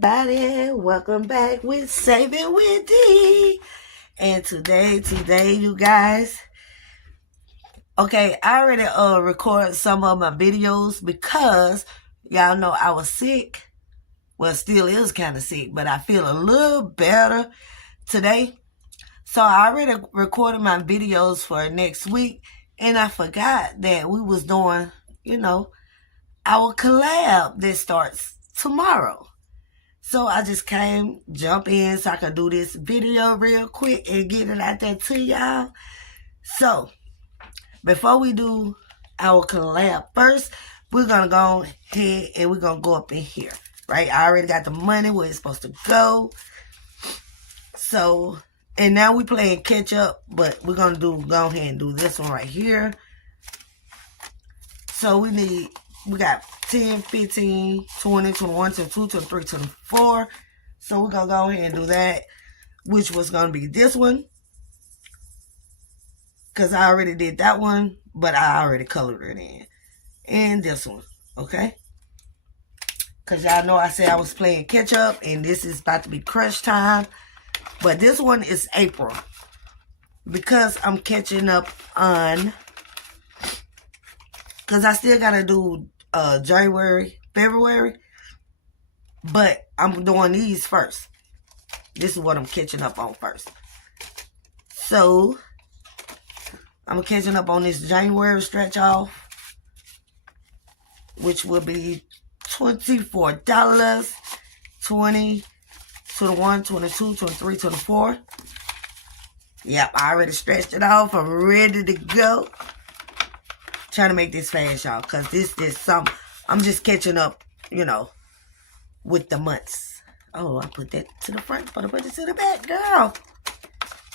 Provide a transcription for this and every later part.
everybody, welcome back with Saving with Dee. And today you guys, okay, I already recorded some of my videos because y'all know I was sick. Well, still is kind of sick, but I feel a little better today. So I already recorded my videos for next week, and I forgot that we was doing, our collab that starts tomorrow. So I just jump in so I can do this video real quick and get it out there to y'all. So before we do our collab, first we're gonna go ahead and we're gonna go up in here, right? I already got the money where it's supposed to go. So, and now we playing catch up, but we're gonna go ahead and do this one right here. So we got 10, 15, 20, 21, 22, 23, 24. So we're going to go ahead and do that, which was going to be this one. Because I already did that one, but I already colored it in. And this one, okay? Because y'all know I said I was playing catch up, and this is about to be crunch time. But this one is April. Because I'm catching up on... Because I still got to do January, February. But I'm doing these first. This is what I'm catching up on first. So, I'm catching up on this January stretch off. Which will be $24. 20, 21, 22, 23, 24. Yep, I already stretched it off. I'm ready to go. Trying to make this fast, y'all, because this is something. I'm just catching up, with the months. Oh, I put that to the front, but I put it to the back, girl.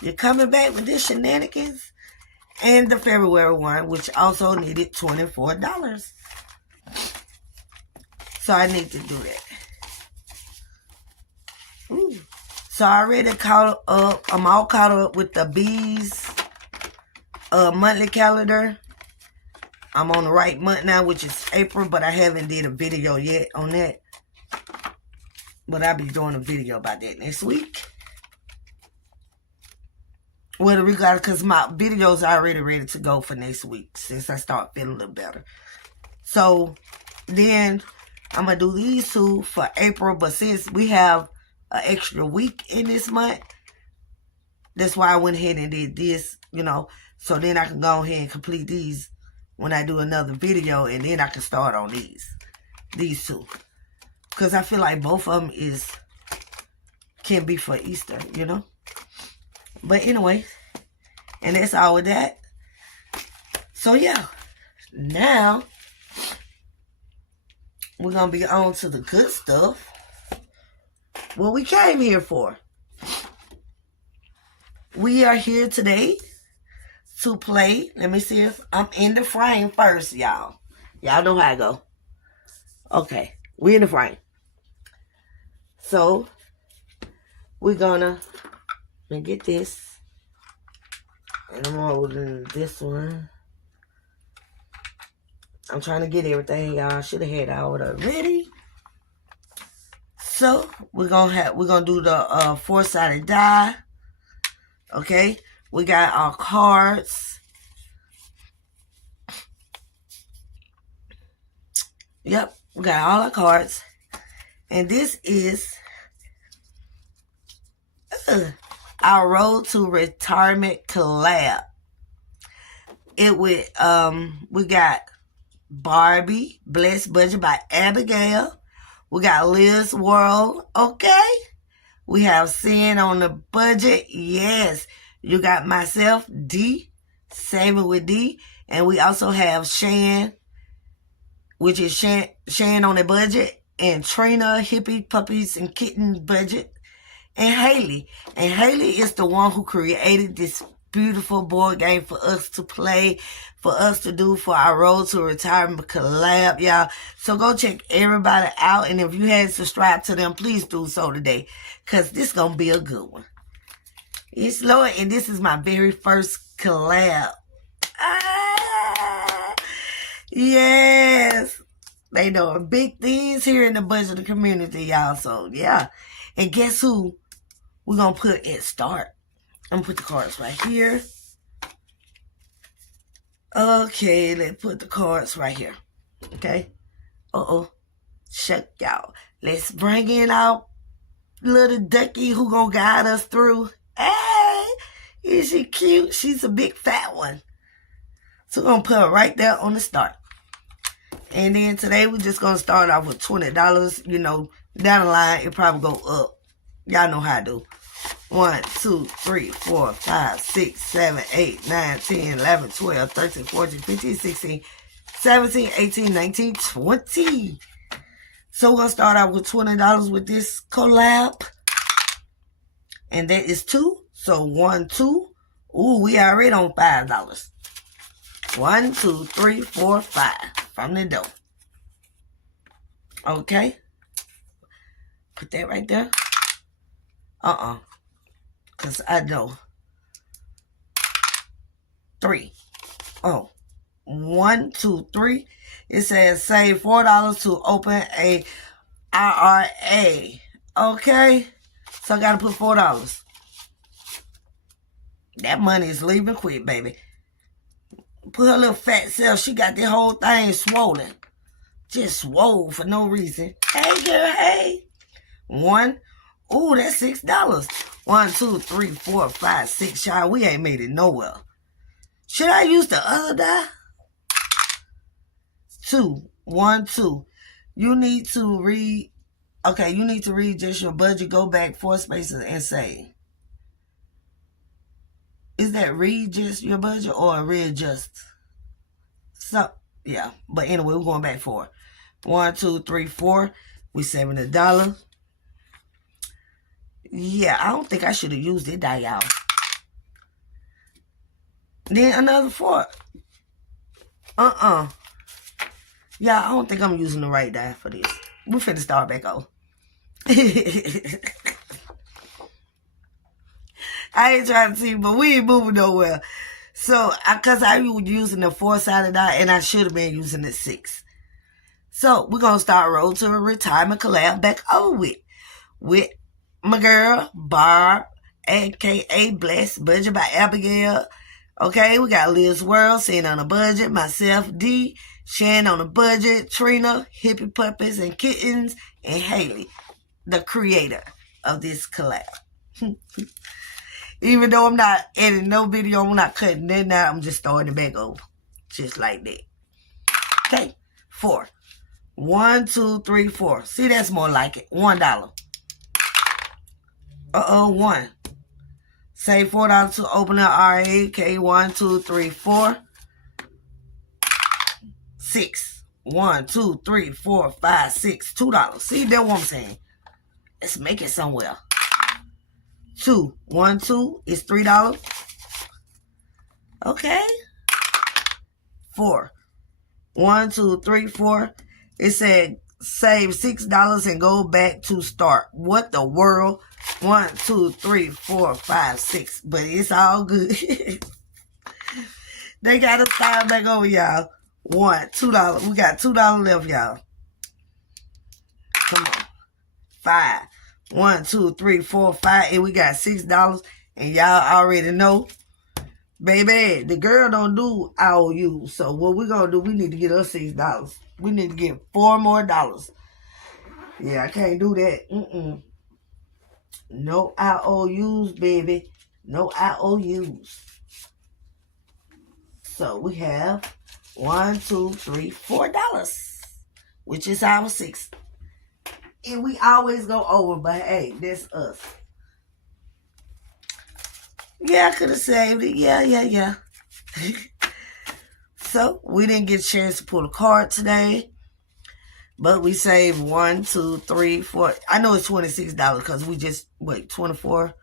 You're coming back with this shenanigans. And the February one, which also needed $24. So I need to do that. Ooh. So I already caught up. I'm all caught up with the bees monthly calendar. I'm on the right month now, which is April, but I haven't did a video yet on that. But I'll be doing a video about that next week. Well, because my videos are already ready to go for next week since I start feeling a little better. So then I'm going to do these two for April, but since we have an extra week in this month, that's why I went ahead and did this, so then I can go ahead and complete these when I do another video, and then I can start on these two. Because I feel like both of them can be for Easter, But anyway, and that's all with that. So yeah, now we're going to be on to the good stuff. What we came here for. We are here today to play. Let me see if I'm in the frame first, y'all. Y'all know how I go. Okay, we in the frame. So, we're gonna get this. And I'm holding this one. I'm trying to get everything, y'all. Should have had all that ready. So, we're gonna do the four-sided die. Okay? We got our cards. Yep, we got all our cards. And this is our Road to Retirement Collab. We got Barbie, Blessed Budget by Abigail. We got Liz World, okay? We have Sin on the Budget, yes. You got myself, D, Saving with Dee, and we also have Shan, which is Shan on the Budget, and Trina, Hippie, Puppies, and Kitten Budget, and Haley. And Haley is the one who created this beautiful board game for us to play, for us to do for our Road to Retirement Collab, y'all. So go check everybody out, and if you hadn't subscribed to them, please do so today, because this is going to be a good one. It's Lord, and this is my very first collab. Yes. They know big things here in the budget community, y'all. So, yeah. And guess who we're going to put at start? I'm going to put the cards right here. Okay, let's put the cards right here. Okay. Shut y'all. Let's bring in our little ducky who gonna guide us through. Hey, is she cute? She's a big fat one. So we're gonna put her right there on the start. And then today we're just gonna start off with $20. You know, down the line it probably go up. Y'all know how I do. 1, 2, 3, 4, 5, 6, 7, 8, 9, 10, 11, 12, 13, 14, 15, 16, 17, 18, 19, 20. So we're going to start out with $20 with this collab. And that is 2. So 1, 2. Ooh, we already on $5. 1, 2, 3, 4, 5 from the door. Okay. Put that right there. Because I know. 3. 1, 2, 3. It says save $4 to open a IRA. Okay? So I got to put $4. That money is leaving quick, baby. Put her little fat self. She got the whole thing swollen. Just swole for no reason. Hey, girl, hey. 1. Ooh, that's $6. 1, 2, 3, 4, 5, 6. Child, we ain't made it nowhere. Should I use the other die? 2. 1, 2. You need to read. Okay, you need to read just your budget. Go back 4 spaces and say. Is that read just your budget or readjust? So, yeah. But anyway, we're going back 4. 1, 2, 3, 4. We saving $1. Yeah, I don't think I should have used it, die, y'all. Then another 4. Yeah, I don't think I'm using the right die for this. We finna start back over. I ain't trying to see, but we ain't moving nowhere. So, because I was using the 4-sided die, and I should have been using the 6. So, we're going to start roll to a retirement collab back over with my girl, Barb, a.k.a. Blessed Budget by Abigail. Okay, we got Liz World, Sitting on a Budget, myself, D, Shan on a Budget, Trina, Hippie Puppies and Kittens, and Haley, the creator of this collab. Even though I'm not editing no video, I'm not cutting that out, I'm just starting it back over. Just like that. Okay, 4. 1, 2, 3, 4. See, that's more like it. $1. 1. Save $4 to open an RA. Okay, 1, 2, 3, 4. 6. 1, 2, 3, 4, 5, 6. $2. See, that's what I'm saying. Let's make it somewhere. 2. 1, 2 is $3. Okay. 4. 1, 2, 3, 4. It said save $6 and go back to start. What the world? 1, 2, 3, 4, 5, 6. But it's all good. They got to start back over, y'all. $2. We got $2 left, y'all. Come on. 5. 1, 2, 3, 4, 5. And we got $6. And y'all already know, baby, the girl don't do IOU. So what we gonna do, we need to get us $6. We need to get $4 more. Yeah, I can't do that. No IOUs, baby. No IOUs. So we have $1, $2, $3, $4, which is our 6. And we always go over, but hey, that's us. Yeah, I could have saved it. Yeah. So, we didn't get a chance to pull a card today. But we saved 1, 2, 3, 4. I know it's $26 because we just, $24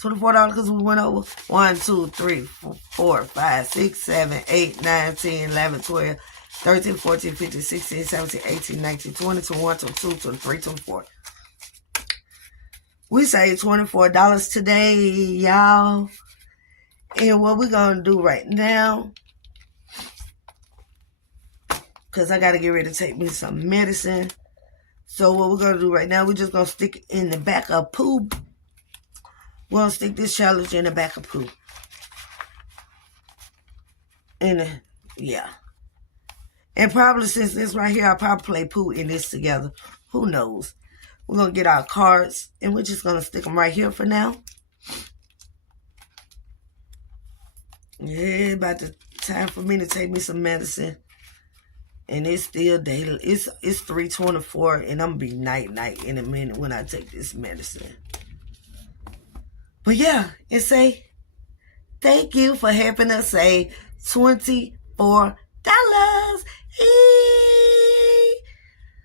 because we went over. 1, 2, 3, 4, 5, 6, 7, 8, 9, 10, 11, 12, 13, 14, 15, 16, 17, 18, 19, 20, 21, 22, 23, 24. We saved $24 today, y'all. And what we're going to do right now, because I got to get ready to take me some medicine. So what we're going to do right now, we're just going to stick it in the back of poo. We're going to stick this challenge in the back of poo. And yeah. And probably since this right here, I'll probably play poo in this together. Who knows? We're going to get our cards, and we're just going to stick them right here for now. Yeah, about the time for me to take me some medicine. And it's still daily. It's 3:24, and I'm going to be night in a minute when I take this medicine. But yeah, and say, thank you for helping us save $24.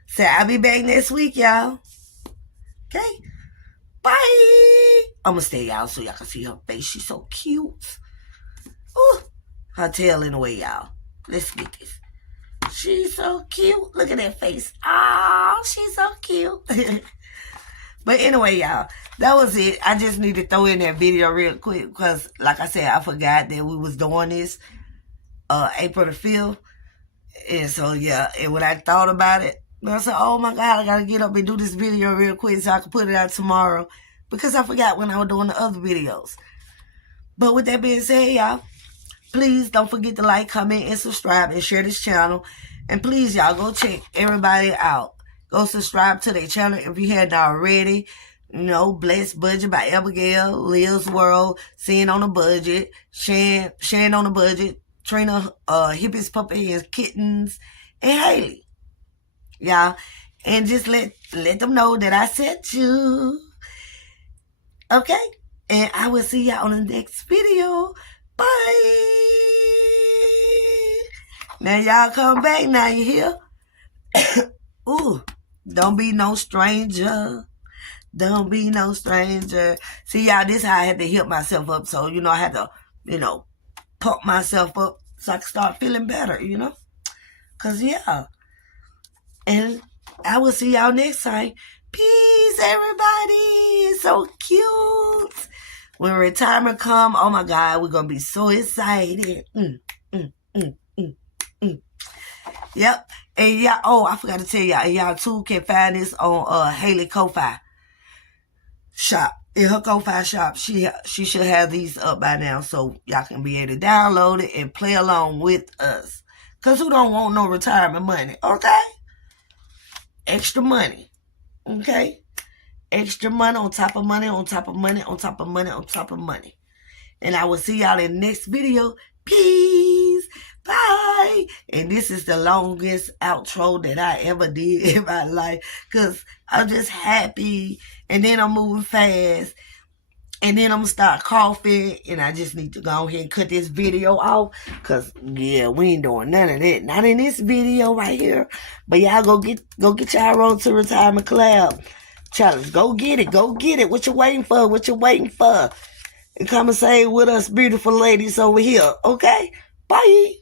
Say, I'll be back next week, y'all. Okay? Bye. I'm going to stay, y'all, so y'all can see her face. She's so cute. Ooh. Her tail in the way, y'all. Let's get this. She's so cute. Look at that face. Oh, she's so cute. But anyway, y'all, that was it. I just need to throw in that video real quick because, like I said, I forgot that we was doing this April the 5th. And so, yeah, and when I thought about it, I said, oh, my God, I got to get up and do this video real quick so I can put it out tomorrow because I forgot when I was doing the other videos. But with that being said, y'all, please don't forget to like, comment, and subscribe and share this channel. And please, y'all, go check everybody out. Go subscribe to their channel if you hadn't already. You know, Blessed Budget by Abigail, Leah's World, Seeing on a Budget, Shan on a Budget, Trina, Hippies, Puppy, and Kittens, and Haley. Y'all, and just let them know that I sent you. Okay? And I will see y'all on the next video. Bye. Now y'all come back now, you hear? Ooh, don't be no stranger. Don't be no stranger. See, y'all, this is how I had to help myself up. So, you know, I had to, you know, pump myself up so I can start feeling better, you know? Because, yeah. And I will see y'all next time. Peace, everybody. It's so cute. When retirement come, oh my God, we're going to be so excited. Yep. And y'all, oh, I forgot to tell y'all, and y'all too can find this on Haley Ko-Fi shop. In her Ko-Fi shop, she should have these up by now, so y'all can be able to download it and play along with us. Because who don't want no retirement money, okay? Extra money, okay? Extra money on top of money, on top of money, on top of money, on top of money. And I will see y'all in the next video. Peace. Bye. And this is the longest outro that I ever did in my life. Because I'm just happy. And then I'm moving fast. And then I'm going to start coughing. And I just need to go ahead and cut this video off. Because, yeah, we ain't doing none of that. Not in this video right here. But y'all go get y'all road to Retirement Collab challenge. Go get it. Go get it. What you waiting for? What you waiting for? And come and say with us beautiful ladies over here. Okay? Bye.